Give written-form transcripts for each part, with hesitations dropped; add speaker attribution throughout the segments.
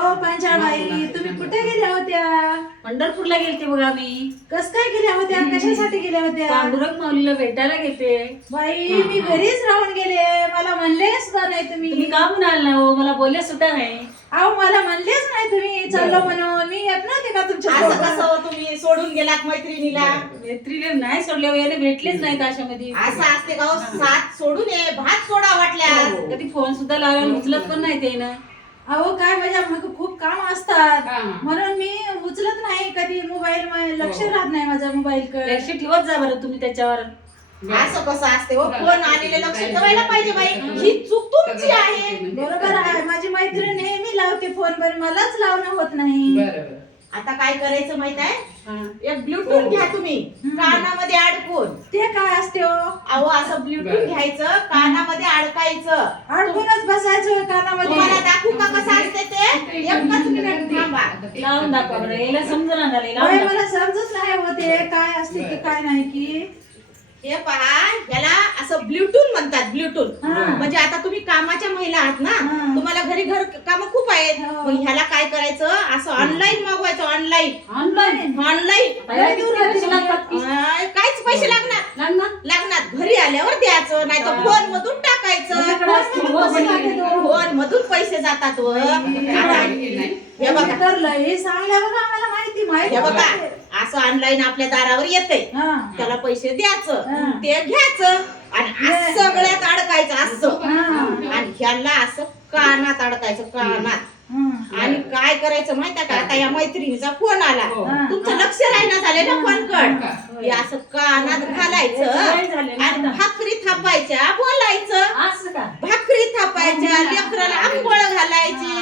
Speaker 1: पांचाळबाई, तुम्ही कुठे गेल्या होत्या?
Speaker 2: पंढरपूरला गेलते बघा मी.
Speaker 1: कस काय गेल्या होत्या? कशासाठी गेल्या होत्या?
Speaker 2: पांडुरंग माऊलीला भेटायला गेलते.
Speaker 1: बाई मी घरीच राहून गेले, मला म्हणले सुद्धा नाही
Speaker 2: तुम्ही
Speaker 1: तुम्ही.
Speaker 2: का म्हणाल ना हो, मला बोलले सुद्धा नाही.
Speaker 1: अहो मला म्हणलेच नाही तुम्ही चाललो म्हणून. मी येत नव्हते का तुमच्या
Speaker 3: असं
Speaker 1: सोबत?
Speaker 3: कसं हो तुम्ही सोडून गेलात मैत्रिणीला?
Speaker 2: मैत्रीने नाही सोडले हो, याने भेटलेच नाहीत अशामध्ये.
Speaker 3: असं असते का हो? साथ सोडून ये, भात सोडा वाटल्यास.
Speaker 2: कधी फोन सुद्धा लावला उचलत पण नाही ते ना.
Speaker 1: अहो काय माझ्या मग खूप काम असतात म्हणून मी उचलत नाही कधी मोबाईल. लक्ष राहत नाही माझ्या मोबाईल कडे.
Speaker 2: लक्ष ठेवत जा बरं तुम्ही त्याच्यावर.
Speaker 3: असं कसं असते हो? फोन आलेले लक्ष ठेवायला पाहिजे बाई. ही चूक तुमची आहे.
Speaker 1: बरोबर आहे, माझी मैत्रीण नेहमी लावते फोन, पण मलाच लावणं होत नाही.
Speaker 3: आता काय करायचं माहित आहे?
Speaker 2: हा.
Speaker 3: एक ब्लूटूथ घ्या तुम्ही कानामध्ये अडकून.
Speaker 1: ते काय असते हो?
Speaker 3: अहो असं ब्लूटूथ घ्यायचं, कानामध्ये अडकायचं.
Speaker 1: अडकूनच बसायचं कानामध्ये.
Speaker 3: तुम्हाला दाखवू का कसं असते ते? एकच मिनिट थांबा.
Speaker 2: लावून दाखवा बरं, याला समजून झाले.
Speaker 1: बाई,
Speaker 2: लावून दाखवा.
Speaker 1: मला समजत नाही होते काय असते की काय नाही की.
Speaker 3: हे पहा, याला असं ब्लूटूथ म्हणतात. ब्लूटूथ
Speaker 1: हा.
Speaker 3: म्हणजे आता तुम्ही कामाच्या महिला आहात ना,
Speaker 1: हा.
Speaker 3: तुम्हाला घरी घर काम खूप आहेत.
Speaker 1: हो.
Speaker 3: मग ह्याला काय करायचं, असं ऑनलाईन मागवायचं. ऑनलाईन
Speaker 2: ऑनलाईन
Speaker 3: ऑनलाईन
Speaker 2: पैसे लागतात की?
Speaker 3: काहीच पैसे लागणार लागणार घरी आल्यावर द्यायचं, नाही तर फोन मधून टाकायचं.
Speaker 2: माझ्याकडे असतील, हो,
Speaker 1: पैसे
Speaker 2: बहिणी.
Speaker 1: लागतात हो.
Speaker 3: फोन मधून पैसे जातात व. आता हे बघा,
Speaker 1: तर लय सांगल्या बघा मला माहिती
Speaker 3: हे बघा,
Speaker 1: माहिती.
Speaker 3: असं ऑनलाईन आपल्या दारावर येतंय.
Speaker 1: हा.
Speaker 3: त्याला पैसे द्यायचं,
Speaker 1: हा.
Speaker 3: ते घ्यायचं आणि असं सगळ्यात अडकायचं असं.
Speaker 1: हा.
Speaker 3: आणि ह्याला असं कानात अडकायचं, कानात.
Speaker 1: हा.
Speaker 3: आणि काय करायचं माहितीये का? आता या मैत्रिणीचा फोन आला,
Speaker 1: हा.
Speaker 3: तुमचं लक्ष राहिना झालंय ना फोन कड. हे असं कानात घालायचं आणि भाकरी थापायच्या, बोलायचं.
Speaker 2: असं का?
Speaker 3: भाकरी थापायच्या, लेकराला आंघोळ घालायची.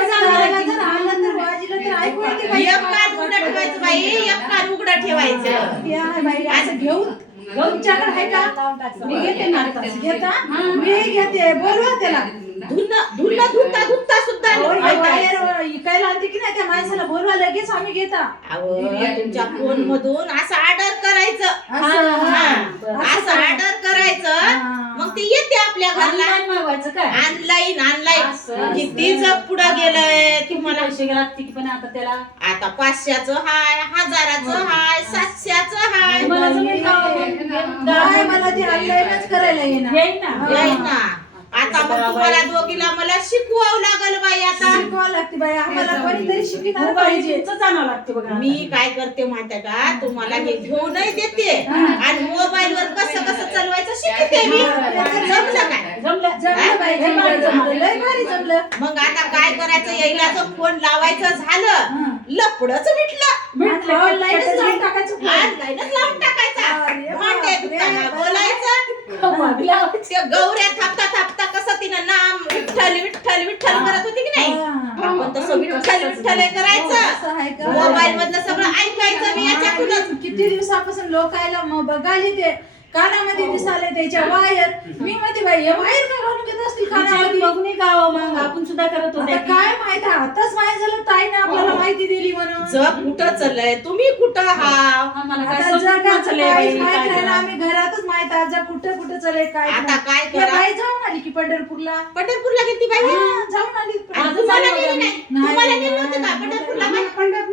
Speaker 1: जर आलं तर वाजलं तर ऐकू येते बाई.
Speaker 3: एक कान उघडं ठेवायचं बाई, एक कान उघडं ठेवायचं.
Speaker 1: ते आहे बाई, असं घेऊन तुमच्याकडे आहे का?
Speaker 2: मी घेते ना आता.
Speaker 1: घेता? मी घेते, बोलवा त्याला.
Speaker 3: धुणं धुता सुद्धा
Speaker 1: अहो, हे
Speaker 3: माहित आहे.
Speaker 1: बाहेर इकायला आणते की नाही, त्या माणसाला बोलवा, लगेच आम्ही घेता.
Speaker 3: अहो, तुमच्या फोन मधून असं ऑर्डर करायचं.
Speaker 1: असं,
Speaker 3: हा.
Speaker 1: असं
Speaker 3: असं ऑर्डर करायचं, मग ते येते आपल्या घरला.
Speaker 2: ऑनलाईन मागवायचं काय?
Speaker 3: ऑनलाईन
Speaker 2: असं.
Speaker 3: किती जग पुढं गेलंय तुम्हाला.
Speaker 2: पैसे लागते की पण आता त्याला.
Speaker 3: आता 500चं हाय, 1000चं हाय, 700चं हाय.
Speaker 2: तुम्हाला जमेल का हो?
Speaker 1: काय मला ते ऑनलाईनच करायला येणार.
Speaker 2: येईन ना.
Speaker 3: येईन ना. आता मग तुम्हाला दोघीला मला शिकवावं लागल बाई. आता
Speaker 1: शिकवावं लागते बाई, आम्हाला कोणीतरी शिकणार
Speaker 2: मोबाईल
Speaker 1: पाहिजे.
Speaker 2: तुमचंच आणावं लागते बघा.
Speaker 3: मी काय करते माहिती का? तुम्हाला हे घेऊनही देते आणि मोबाईल वर कसं कसं चालवायचं शिकते मी. जमलं काय?
Speaker 2: जमलं.
Speaker 1: जमलं बाई,
Speaker 2: लय भारी
Speaker 1: जमलं, लय भारी जमलं.
Speaker 3: मग आता काय करायचं? यायला जो फोन लावायचं झालं, लपडच मिटलं.
Speaker 1: ऑनलाईनच लावून टाकायचं फोन.
Speaker 3: ऑनलाईनच लावून टाकायचा.
Speaker 1: अरे
Speaker 3: भांडे
Speaker 1: बापरे.
Speaker 3: धुताना बोलायचं. ते गौऱ्या थापता थापता कसं तिनं नाम विठ्ठल विठ्ठल विठ्ठल करत होती की नाही, आपण तसं विठ्ठल विठ्ठल हे करायचं.
Speaker 1: असं आहे का?
Speaker 3: मोबाईल मधलं सगळं ऐकायचं मी याच्यातूनच.
Speaker 1: किती दिवसापासून लोकायला बघायला ते कानामध्ये दिसाले त्याच्या वायर. मी म्हणते बाई, हे वायर काय घालून घेत असतील कानामध्ये?
Speaker 2: बघून का हो, मग आपण सुद्धा करत होते
Speaker 1: आता काय माहित आहे, आताच माहित झालं ताईने आपल्याला माहिती दिली म्हणून.
Speaker 3: जग कुठं चाललंय, तुम्ही कुठं हाव?
Speaker 2: आम्हाला काय
Speaker 1: आता
Speaker 2: समजून
Speaker 1: जगाचं
Speaker 2: चाललंय
Speaker 1: काहीच
Speaker 2: बाई,
Speaker 1: माहित
Speaker 2: काय
Speaker 1: नाही ना,
Speaker 2: करावं?
Speaker 1: आम्ही घरातच माहित आहे जग कुठं कुठं चाललंय काय
Speaker 3: आता
Speaker 1: नाही.
Speaker 3: काय
Speaker 1: हे
Speaker 3: करा?
Speaker 1: बाई जाऊन आली की पंढरपूरला.
Speaker 3: पंढरपूरला गेली बाई.
Speaker 1: हा, जाऊन आली.
Speaker 3: आणि तुम्हाला नेली नाही? तुम्हाला
Speaker 1: नाही,
Speaker 3: नेलं होतं का
Speaker 1: नाही,
Speaker 3: पंढरपूरला?
Speaker 1: नाही.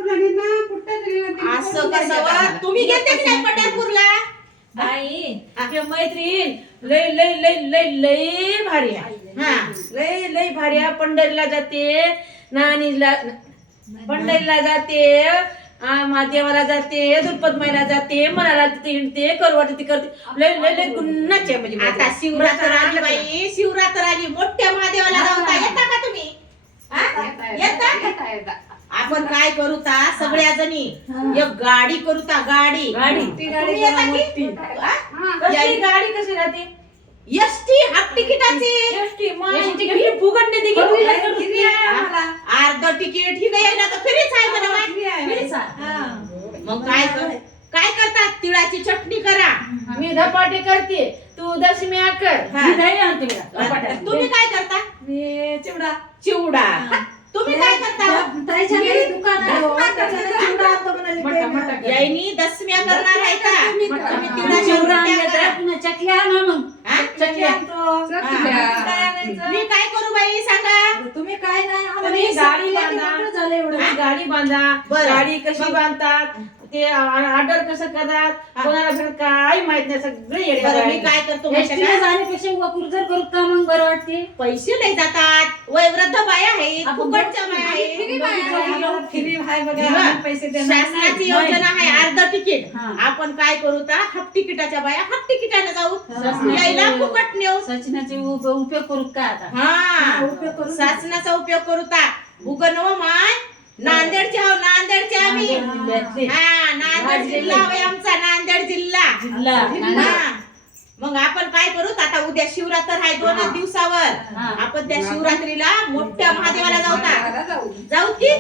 Speaker 3: असं कसं वा? तुम्ही गेलते की नाही पंढरपूरला?
Speaker 2: बाई, ते मैत्रीण लय लय लय लय लय भारी आहे.
Speaker 3: हा.
Speaker 2: लय लय भारी आहे. पंढरीला जाते, नानीला पंढरीला जाते, देवाला जाते, दुर्पदमाईला जाते, मनाला हिंडते, करवाटे ती करते. लय लय लय गुन्हाची आहे म्हणजे
Speaker 3: आता शिवरात्र आली बाई, शिवरात्र आली. मोठ्या महादेवाला जाऊता येता का तुम्ही? हा? येता? आपण काय करू ता सगळ्या जणी एक गाडी करू ता. गाडी
Speaker 2: गाडी.
Speaker 1: ती गाडी
Speaker 3: तुम्ही येता
Speaker 1: जरा
Speaker 3: की?
Speaker 1: मोठी.
Speaker 3: हा?
Speaker 2: कसली गाडी कशी राहते?
Speaker 3: एसटी हाफ तिकिटाची.
Speaker 2: एसटी तिकीट फुकटने तिकीट.
Speaker 3: अर्ध तिकीट ही काही ना तर फ्रीच आहे म्हणा. मग काय करतात? तिळाची चटणी करा.
Speaker 2: मी धपाटे करते, तू दशम्या कर.
Speaker 3: हा.
Speaker 2: मी दही आणते बघा, धपाट्यात.
Speaker 3: तुम्ही काय करता?
Speaker 1: मी चिवडा.
Speaker 3: चिवडा. तुम्ही काय करता?
Speaker 1: ताईच्या घरी दुकान आहे हो. त्याच्यानं चिवडा आणतो म्हणाली
Speaker 2: मटा-
Speaker 1: ते.
Speaker 2: मटा कर.
Speaker 3: याईनी दसम्या करणार आहे का? तुम्ही तिळाच्या
Speaker 2: चिवडा
Speaker 3: रोट्या
Speaker 2: आणल्या
Speaker 3: करा.
Speaker 2: तर पुन्हा चकल्या आणा मग.
Speaker 3: हा?
Speaker 1: चटणी आणतो.
Speaker 3: हा.
Speaker 1: काय आणायचं?
Speaker 3: मी काय करू बाई सांगा?
Speaker 1: तुम्ही काय नाही, आम्हाला
Speaker 3: तुम्ही
Speaker 1: हे
Speaker 2: गाडी
Speaker 1: सगळं
Speaker 2: बांधा
Speaker 1: झालं एवढं
Speaker 2: तुम्ही गाडी बांधा
Speaker 3: बरं.
Speaker 2: गाडी कशी बांधतात ते ऑर्डर कसं करतात कोणाला फिरत काय माहित नाही सगळे येडे
Speaker 3: बरं, मी
Speaker 2: आहे.
Speaker 3: काय करतो माहिती
Speaker 4: एसटीला
Speaker 3: आहे का?
Speaker 4: जाण्यापेक्षा वकुर्जर करू का मग बरं वाटते.
Speaker 3: पैसे नाही जातात वयवृद्ध बाया आहेत
Speaker 4: आपण
Speaker 3: फुकटच्या बाया आहेत
Speaker 1: फ्री आहे बघा,
Speaker 3: बघा,
Speaker 1: आम्ही पैसे देणार
Speaker 3: शासनाची
Speaker 1: नाही.
Speaker 3: योजना आहे अर्ध तिकीट
Speaker 4: हा.
Speaker 3: आपण काय करू तर हाफ तिकिटाच्या बाया हाफ तिकिटाने जाऊ
Speaker 4: शासनाची-
Speaker 3: यायला फुकट नेऊ
Speaker 4: सचिनाचे उपयोग करू का आता.
Speaker 3: हा
Speaker 1: उपयोग करू.
Speaker 3: शासनाचा उपयोग करू ता उगन हो माय नांदेडचे आहो नांदेडचे आम्ही
Speaker 4: जिल्ह्यातले.
Speaker 3: हा नांदेड जिल्हा होय आमचा नांदेड जिल्हा
Speaker 4: जिल्हा.
Speaker 3: हा. मग आपण काय करू आता उद्या शिवरात्र आहे 2 दिवसावर
Speaker 4: हा.
Speaker 3: आपण त्या शिवरात्रीला मोठ्या महादेवाला जाऊ की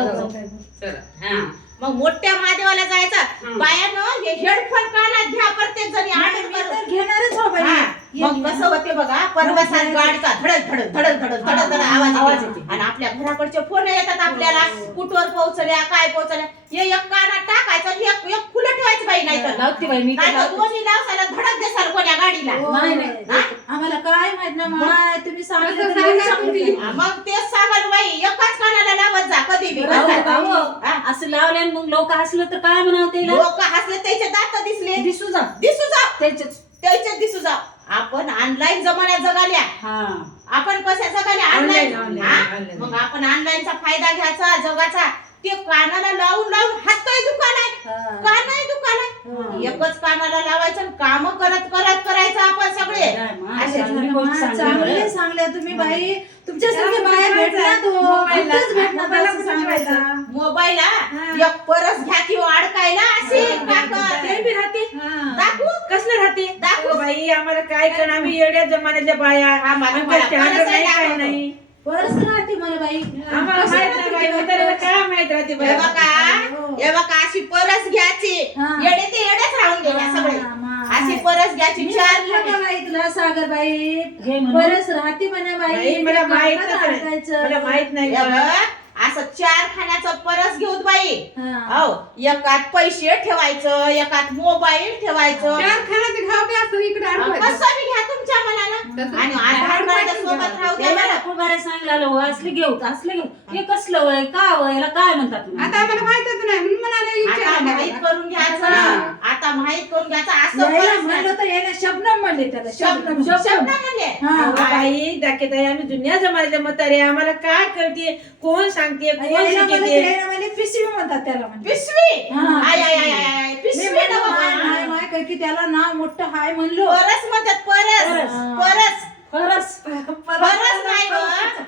Speaker 3: हा मग मोठ्या महादेवाला जायचं बायानं हे हेडफोन कानात घ्या प्रत्येक जणी
Speaker 1: नाही,
Speaker 3: ऑर्डर
Speaker 1: मी
Speaker 3: करू
Speaker 1: तर घेणारच हो बाई.
Speaker 3: हा, मग कसं होते बघा परवासात गाडीचा धडक धडक धडक धडक धडक धडक आवाज येते आणि आपल्या घराकडचे फोन येतात आपल्याला कुठवर पोहोचल्या काय पोहोचल्या हे एक कानात टाकायचं आणि एक खुलं ठेवायचं बाई नाही तर
Speaker 4: लावते बाई मी
Speaker 3: नाही तर
Speaker 4: लावते.
Speaker 3: दोन्ही लावसाला धडक देसाल कोण्या गाडीला
Speaker 1: हो,
Speaker 4: नाही, नाही.
Speaker 3: हा?
Speaker 1: आम्हाला काय माहित ना माय तुम्ही सांगितलं
Speaker 5: कसं
Speaker 1: तर
Speaker 5: सांगा
Speaker 1: लगेच
Speaker 5: तुम्ही?
Speaker 1: सांगते.
Speaker 3: हा, मग तेच सांगाल बाई एकाच कानाला लावत जा कधी बी
Speaker 4: अहो,
Speaker 3: बरं का?
Speaker 4: अहो,
Speaker 3: हा?
Speaker 4: असं लावल्याने मग लोक हसलं तर काय म्हणावं त्याला.
Speaker 3: लोक हसले त्याचे दात दिसले
Speaker 4: दिसू जा
Speaker 3: दिसू जा
Speaker 4: त्याच्यात.
Speaker 3: त्याच्यात दिसू जा आपण ऑनलाईन जमान्यात जगाल्या
Speaker 4: हा
Speaker 3: आपण कशा जगाल्या
Speaker 2: Online,
Speaker 3: ऑनलाईन
Speaker 2: online.
Speaker 3: मग आपण ऑनलाईनचा फायदा घ्यायचा जगाचा ते कानाला लावून लावून हातही दुकान आहे
Speaker 1: हा.
Speaker 3: कानही दुकान आहे एकच कानाला लावायचं काम करत करत करायचं आपण सगळे
Speaker 4: अशा जुनी गोष्ट सांगते
Speaker 1: चांगले
Speaker 4: बरं.
Speaker 1: सांगल्या तुम्ही बाई तुमच्यासारखे बाया भेटल्या तो भलतंच भेटणार असं सांगायचं.
Speaker 3: मोबाईल एक परस घ्या किंवा अडकायला अशी काकड.
Speaker 2: ते बी राहते
Speaker 3: दाखवू
Speaker 2: कसलं राहते
Speaker 3: दाखवू
Speaker 2: बाई आम्हाला काय कर आम्ही येड्या जमान्यातल्या बाया
Speaker 3: आम्हाला
Speaker 2: आमच्या स्टँडर्ड
Speaker 3: परस
Speaker 2: नाही काय
Speaker 3: दाखवतो.
Speaker 2: नाही
Speaker 1: परस राहते मला बाई
Speaker 2: आम्हाला
Speaker 1: कसं
Speaker 2: माहित
Speaker 1: राहते
Speaker 2: नाही बाई
Speaker 1: ते
Speaker 2: म्हाताऱ्याला
Speaker 1: परस?
Speaker 2: काय माहित राहते
Speaker 3: हे
Speaker 2: बाई
Speaker 3: बघा हे बघा अशी परस घ्यायची
Speaker 1: हा.
Speaker 3: येडे ते येडेच राहून गेल्या सगळे
Speaker 1: हा, मा-
Speaker 3: अशी परस घ्यायची
Speaker 1: मी
Speaker 3: चार
Speaker 1: म्हणलं का बाई तुला सागर बाई
Speaker 4: घे म्हणून.
Speaker 1: परस राहते म्हणा बाई
Speaker 2: बाई मला
Speaker 1: ते
Speaker 2: माहित
Speaker 1: कानात
Speaker 2: नाही
Speaker 1: अडकायचं.
Speaker 2: मला माहित नाही
Speaker 3: हे बघ, असं 4 खाण्याचं परस घेऊन बाई
Speaker 1: हा.
Speaker 3: हो एकात पैसे ठेवायचं एकात मोबाईल ठेवायचं
Speaker 5: चार खाण्याचे घाव बी असं इकडे अडकवायचं.
Speaker 3: कसं बी घ्या तुमच्या मनानं आणि आधार कार्ड सोबत राहू द्या
Speaker 4: त्याला
Speaker 3: बरं.
Speaker 4: खूप बऱ्याच सांगितलं हो असले घेऊ असले घेऊ हे कसलं वय का वय याला काय म्हणतात तुम्ही?
Speaker 5: आता आम्हाला माहितच नाही म्हणून म्हणाले
Speaker 3: आता
Speaker 5: विचारा
Speaker 3: माहित
Speaker 5: मला.
Speaker 3: करून घ्यायचं आता माहित करून घ्यायचं असं
Speaker 1: यायला
Speaker 3: परस
Speaker 1: म्हणलं
Speaker 3: नाही.
Speaker 1: तर यायला शबनम म्हणले त्याला शबनम
Speaker 3: शब्द म्हणले
Speaker 1: हा.
Speaker 2: अहो बाई दाखवत आहे आम्ही जुन्या जमान्याच्या म्हातारे आम्हाला काय कळते कोण सांगते कोण
Speaker 1: यायला म्हणलं
Speaker 2: शिकवते
Speaker 1: यायला म्हणले पिशवी म्हणतात त्याला म्हणजे
Speaker 3: पिशवी
Speaker 1: हा.
Speaker 3: आय आय आय आय पिशवी नव्हं
Speaker 1: माय
Speaker 3: बा.
Speaker 1: काय की त्याला नाव मोठं हाय म्हणलो
Speaker 3: परस म्हणतात परस परस
Speaker 4: खरंच
Speaker 3: परस नाही गं.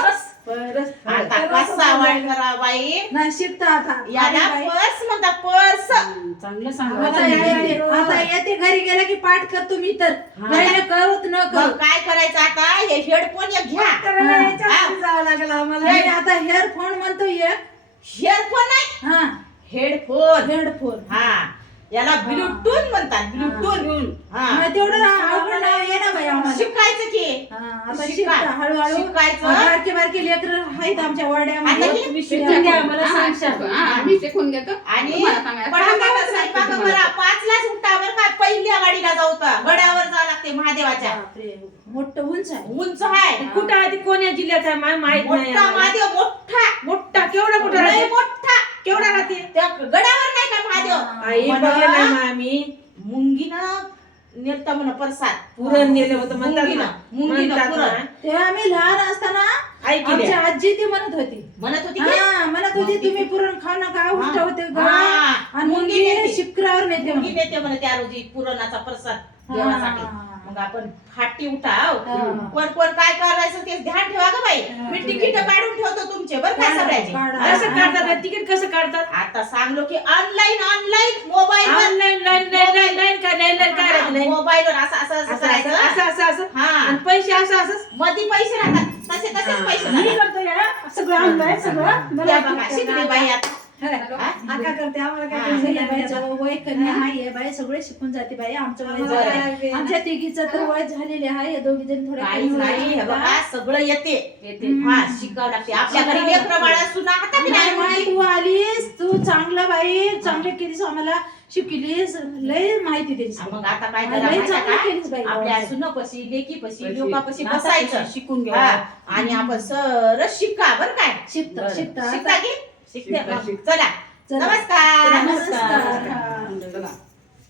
Speaker 4: खरंच
Speaker 3: आता कसा वाट करा बाई
Speaker 1: नाही शिकता आता
Speaker 3: याला
Speaker 1: बाई.
Speaker 3: पर्स म्हणतात पर्स
Speaker 4: चांगलं
Speaker 1: आता
Speaker 4: सांगा
Speaker 1: येते घरी गेला की पाठ करतो मी तर नाही करूत न
Speaker 3: मग
Speaker 1: करू
Speaker 3: काय करायचं आता हे हेडफोन एक घ्या
Speaker 1: जावं लागलं आम्हाला मी आता हेअरफोन म्हणतो एक
Speaker 3: हेडफोन नाही
Speaker 1: हा
Speaker 3: हेडफोन
Speaker 1: हेडफोन
Speaker 3: हा याला ब्लूटूथ म्हणतात ब्लूटूथ हा
Speaker 1: मग तेवढं अवघड नाव ये ना बाई आम्हाला
Speaker 3: शिकायचं की
Speaker 1: हा, आता
Speaker 3: शिका.
Speaker 1: शिकता हळूहळू
Speaker 3: शिकायचं.
Speaker 1: बारके बारके लेकर आहेत आमच्या
Speaker 3: आता
Speaker 1: वाड्यामध्ये
Speaker 3: हे
Speaker 4: तुम्ही शिकून घ्या मला
Speaker 5: हा,
Speaker 4: सांगशाल
Speaker 5: हा, मी शिकून घेतो
Speaker 3: आणि
Speaker 5: तुम्हाला सांगायला.
Speaker 3: पटापट स्वयंपाक करा 5लाच उठा बरं का पहिल्या गाडीला जाऊ का गड्यावर जावं लागते महादेवाच्या
Speaker 1: बापरे, मोठं उंच आहे
Speaker 3: उंच आहे
Speaker 2: कुठं आहे ते कोण्या जिल्ह्यात आहे मला माहित नाही
Speaker 3: मोठा
Speaker 2: आम्हाला.
Speaker 3: महादेव मोठा
Speaker 2: मोठा केवढा मोठा
Speaker 3: लय
Speaker 2: राहते
Speaker 3: मोठा
Speaker 2: केवढा राहते
Speaker 3: त्या गडावर नाही का महादेव
Speaker 2: आई बघले नाही मग आम्ही
Speaker 3: मुंगीनं नेलता म्हणा प्रसाद
Speaker 2: पुरण नेलं होतं म्हणतात ना
Speaker 3: मुंगीनं
Speaker 2: म्हणतात
Speaker 3: पुरण
Speaker 2: ना.
Speaker 1: ते आम्ही लहान असताना
Speaker 2: ऐकली
Speaker 1: आमची आजी ती म्हणत होती
Speaker 3: म्हणत होती की
Speaker 1: हा म्हणत होती तुम्ही पुरण खाऊ नका उष्ट होते
Speaker 3: हा.
Speaker 1: गळा. आणि
Speaker 3: मुंगी
Speaker 1: मुंगी
Speaker 3: नेते.
Speaker 1: शिकरावर नेते
Speaker 3: मुंगी
Speaker 1: म्हणे.
Speaker 3: नेते म्हणे त्या रोजी पुरणाचा प्रसाद
Speaker 1: हा.
Speaker 3: देवासाठी मग आपण फाटी उठाव
Speaker 1: हा.
Speaker 3: कोण कोण काय करायचं ते ध्यान ठेवा ग बाई
Speaker 1: हा,
Speaker 3: मी
Speaker 1: ठीक
Speaker 3: तिकीट
Speaker 1: आहे.
Speaker 3: काढून ठेवतो तुमचे बरं काय
Speaker 1: काढा,
Speaker 3: सगळ्याचे
Speaker 1: काढा.
Speaker 2: कसं काढतात तिकीट कसं काढतात
Speaker 3: आता सांगलो की ऑनलाईन मोबाईल वर
Speaker 2: ऑनलाईन लाईन लाईन लाईन काय लाईन लाईन काय राहते लाईन
Speaker 3: मोबाईल वर असं असं असं
Speaker 2: असं
Speaker 3: करायचं
Speaker 2: असं असं असं
Speaker 3: हा
Speaker 2: आणि पैसे असं असं
Speaker 3: मध्ये पैसे राहतात तसेच
Speaker 2: हा.
Speaker 3: पैसे
Speaker 4: मी
Speaker 3: राहतात
Speaker 4: करतो या सगळं आणलंय सगळं
Speaker 3: त्या बघा शिकली बाई आता
Speaker 1: आका करते आम्हाला काय बाईचं वय कमी आहे बाई सगळे शिकून जाते बाई आमचं वय आमच्या तिघीचं तर वय झालेले आहे या दोघी जण
Speaker 3: काहीच नाही हे
Speaker 1: थोडं
Speaker 3: बघा सगळं येते हा शिकावं लागते आपल्या घरी लेकरं बाळं सुना हातात नाही
Speaker 1: माई तू आलीस तू चांगलं बाई चांगलं केलीस आम्हाला शिकलीस लय माहिती दिलीस
Speaker 3: मग आता काय
Speaker 1: लय
Speaker 3: करा
Speaker 1: चांगलं केलीस बाई
Speaker 3: आपल्या सुनपशी लेकीपशी लोकापशी बसायचं
Speaker 4: शिकून घ्या
Speaker 3: हा, आणि आपण सरस शिका बर काय
Speaker 1: शिकता शिकता
Speaker 3: शिकता की
Speaker 2: शिकते.
Speaker 3: चला
Speaker 1: चला.
Speaker 3: नमस्कार